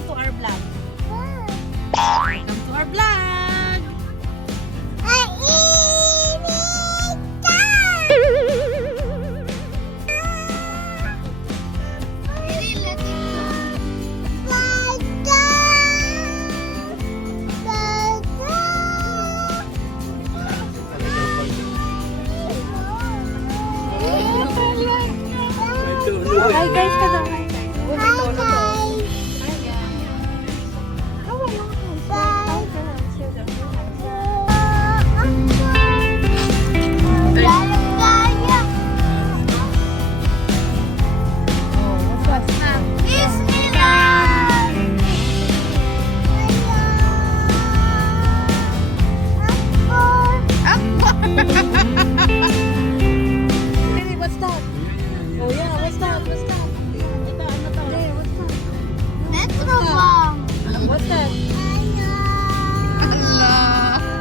welcome to our vlog. Welcome to our vlog. Hi guys, kada hi. What's that?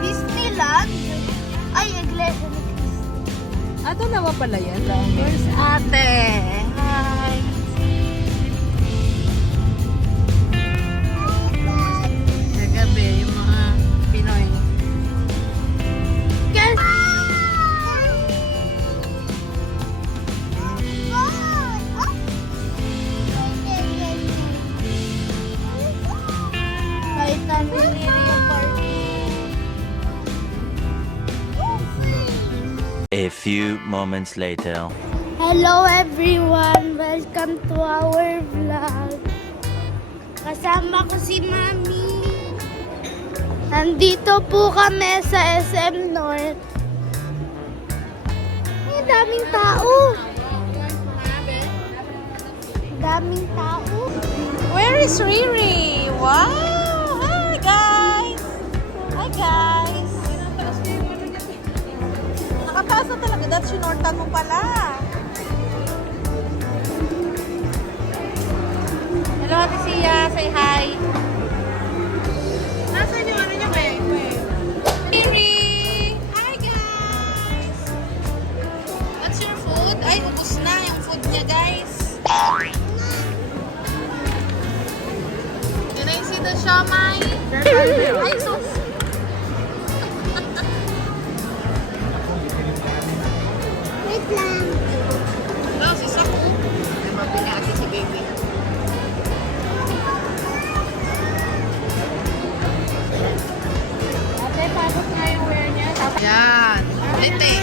Disneyland? Ay, Iglesia ni Cristo. Ato naman pala yan. Here's ate. Hi. Kagabi, yung mga Pinoy. Guys! Kahit namin yung party. A few moments later. Hello everyone! Welcome to our vlog. Kasama ko si Mami. Nandito po kami sa SM North. Ay, daming tao. Daming tao. Where is Riri? Wow! Hi guys! Hi guys! Nakataas na talaga. That's sinortan mo pala. Hello, Ate Sia. Say hi. Nasaan yung ano niya, May? Riri! Hi guys! That's your food? Ay, ubos na yung food niya, guys. Can I see the siomai? Ay, sus! Wait lang. No, si Saku. May mabinati si baby. Ate, pasok nga yung wear niya. Yan. Lente.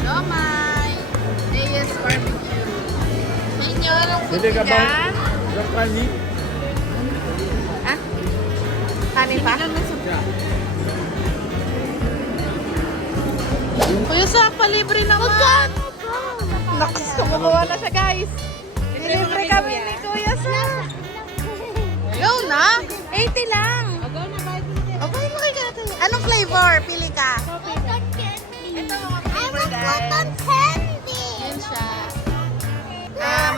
Siomai. Reyes barbecue. Inyo, anong food Pwede ka ba? niya? Ilang kani? Ha? Kanin pa? Kuya Sak, palibre naman. Magkano ba? Nakas, kumukuha na siya, guys. Libre kami ni Kuya Sak. Go na. 80 lang. Okay, makikita natin. Anong flavor? Pili ka. Cotton candy. Ito mga I flavor, want guys. cotton candy. Yan siya.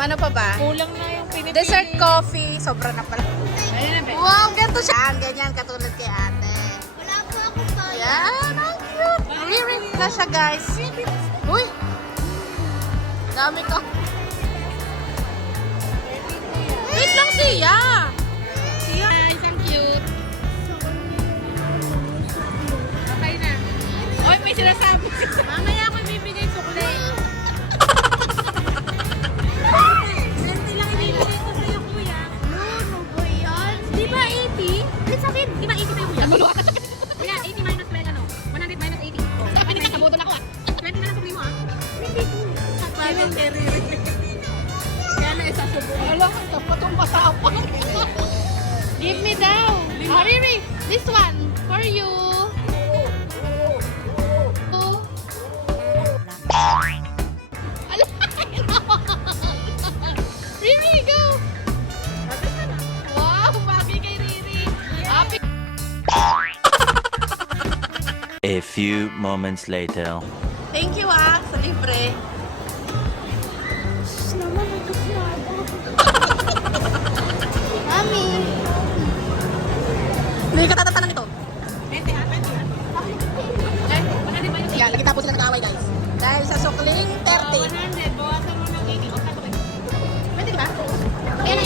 Ano pa ba? Kulang na yung pinipili. Dessert coffee. Sobra na pala. Wow, ganito siya. Ganyan, katulad kay ate. Wala po ako pa. Yan, ang cute. Re-ring na siya, guys. Uy! Dami ko. Wait lang siya. Siya. Guys, ang cute. Okay na. Oy, may sinasabi. Mamaya ako bibigay sukli. Sente lang ibibigay ko sa'yo, kuya. Ano ba yan? Di ba 80? Ay, sakin. Di ba 80 pa yung kuya? Naguluha ka. Kuya, 80 minus 12, ano? 100 minus 80. Oh, pwede ka sa modo na ako, 20 na lang sukli mo, ah. Kaya na isa subo. Alam ka, dapat itong pasapang. Give me daw. Oh, Riri, this one for you. Riri, go! Wow, papi kay Riri. Happy. A few moments later. Thank you sa libre. Sus naman, nagkasirado. Mami. Hindi ka tatatanang ito. 20 ha? 20 ha? Yan, lagi tapos sila nag-away, guys. Dahil sa sukling 30. 100, bawasan mo ng 80. Pwede ba? Ayan,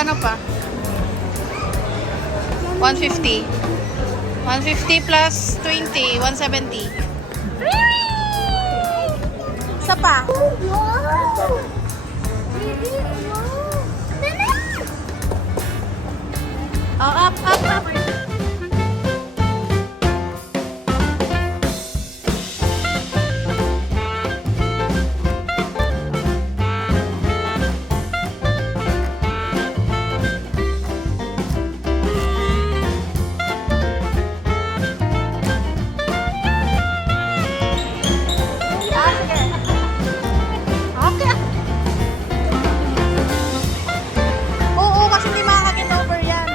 Magkano pa? 150. 150 plus 20, 170. Isa pa. Wow! Baby, wow! Nana! Oh, up, up, up. Okay. Oo, kasi hindi makaka-get over yan.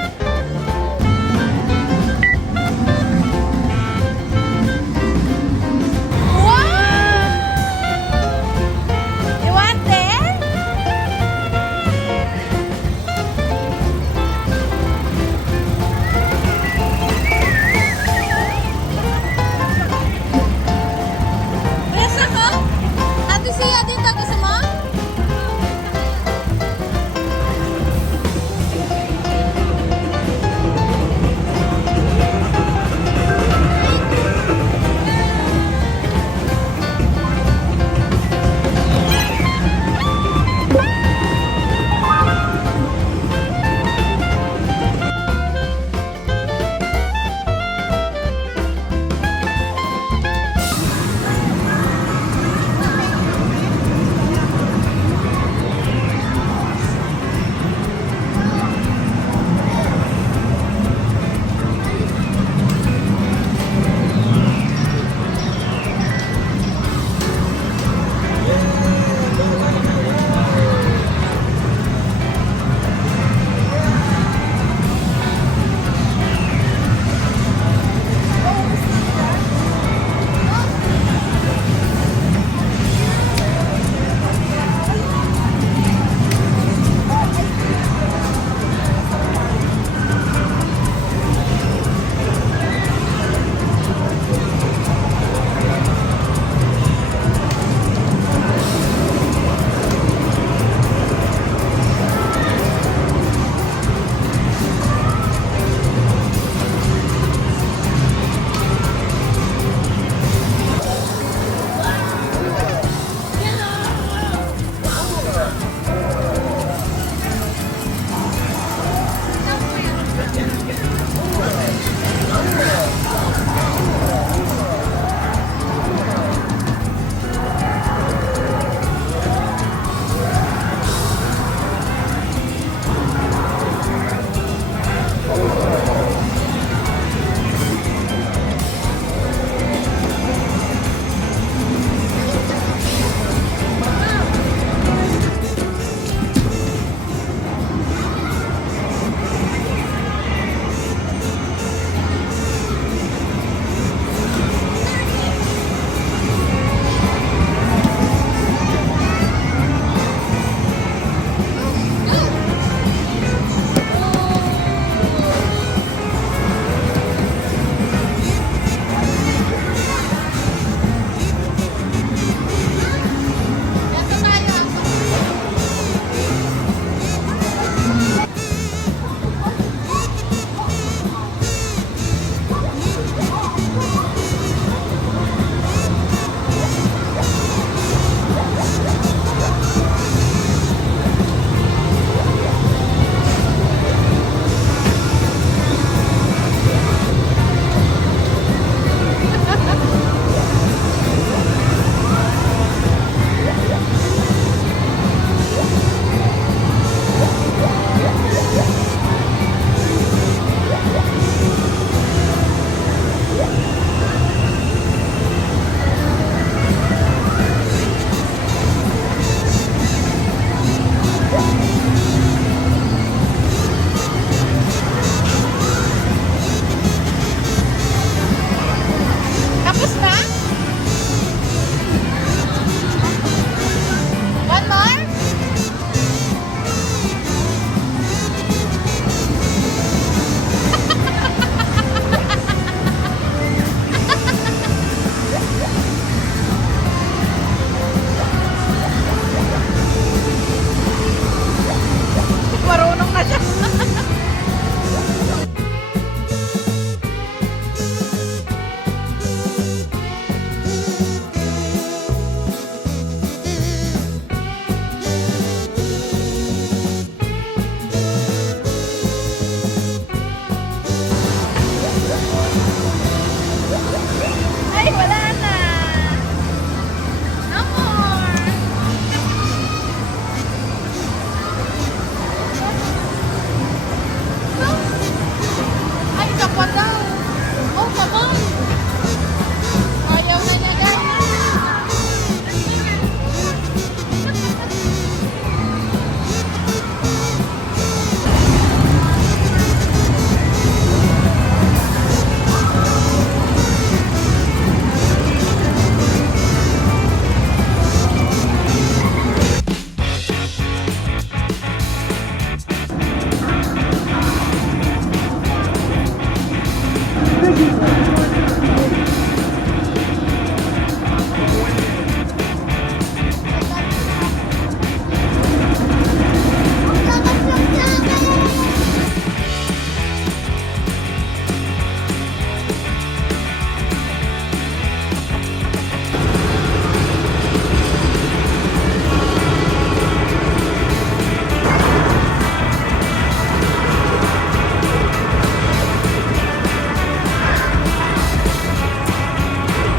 Ang lakas lang sa akin.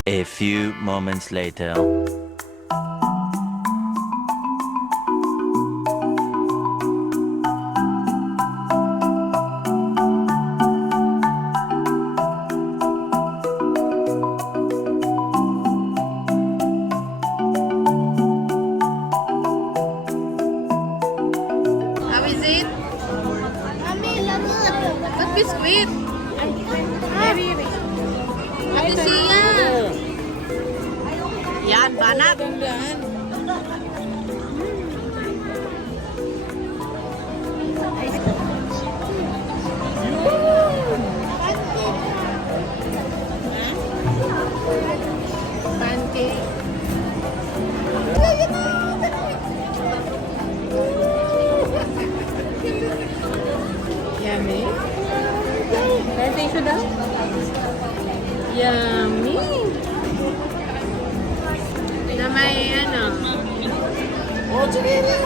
A few moments later. How is it? Mami, lamot. What biscuit? What is yan? Yan, banat. Pancake. Yummy. Kaya tissue daw? Yummy. Na may ano. Oh, sige na.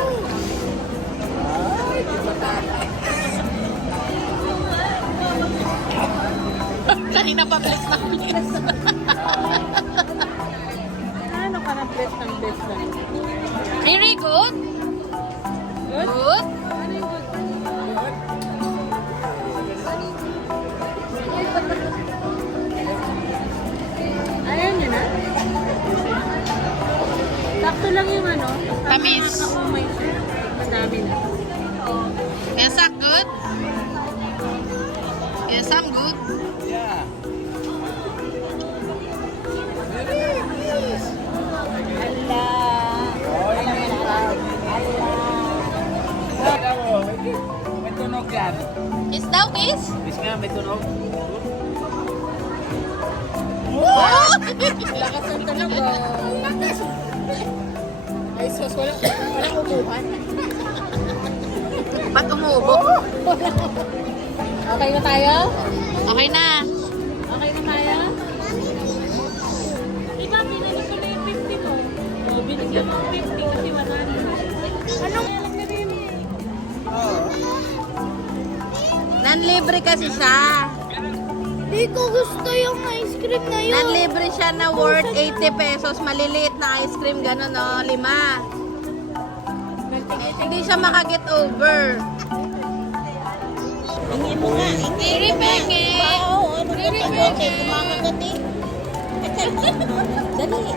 Kanina pa bless na bless. Ano ka na bless ng bless na? Very good. Good? Good. Ano yung good? Ayaw niyo na? Sakto lang yung ano. Tamis. Nakaumay siya. Madami na. Yes, I'm good. Yes, I'm good. Yeah. May tunog yan. Is daw kiss? Bis nga, may tunog. Lakas ang tunog oh. Ay sus, walang ubuhan. Ba't umubo? Okay na tayo? Okay na. Okay na tayo? Diba, binalik ko na yung 50 mo? O, binigyan mo ang 50 kasi 100. Anong? Nanlibre kasi siya. Di ko gusto yung ice cream na yun. Nanlibre siya na worth 80 pesos. Maliliit na ice cream, gano'n o, 5. Hindi siya makaget over. Hindi mo nga. Riri Peke! Riri Peke! Kumamagati. Dali.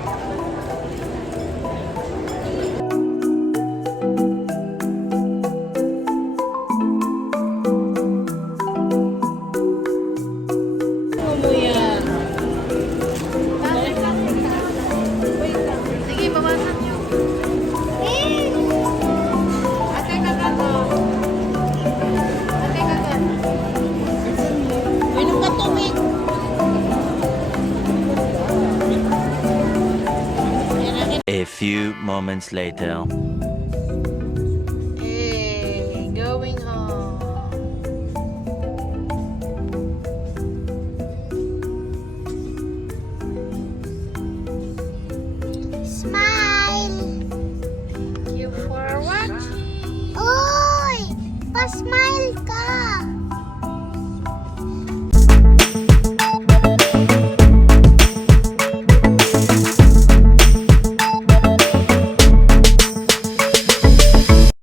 Sige, bawasan niyo. Ate ka ka to. Ate ka ka. Minum ka tubig. A few moments later.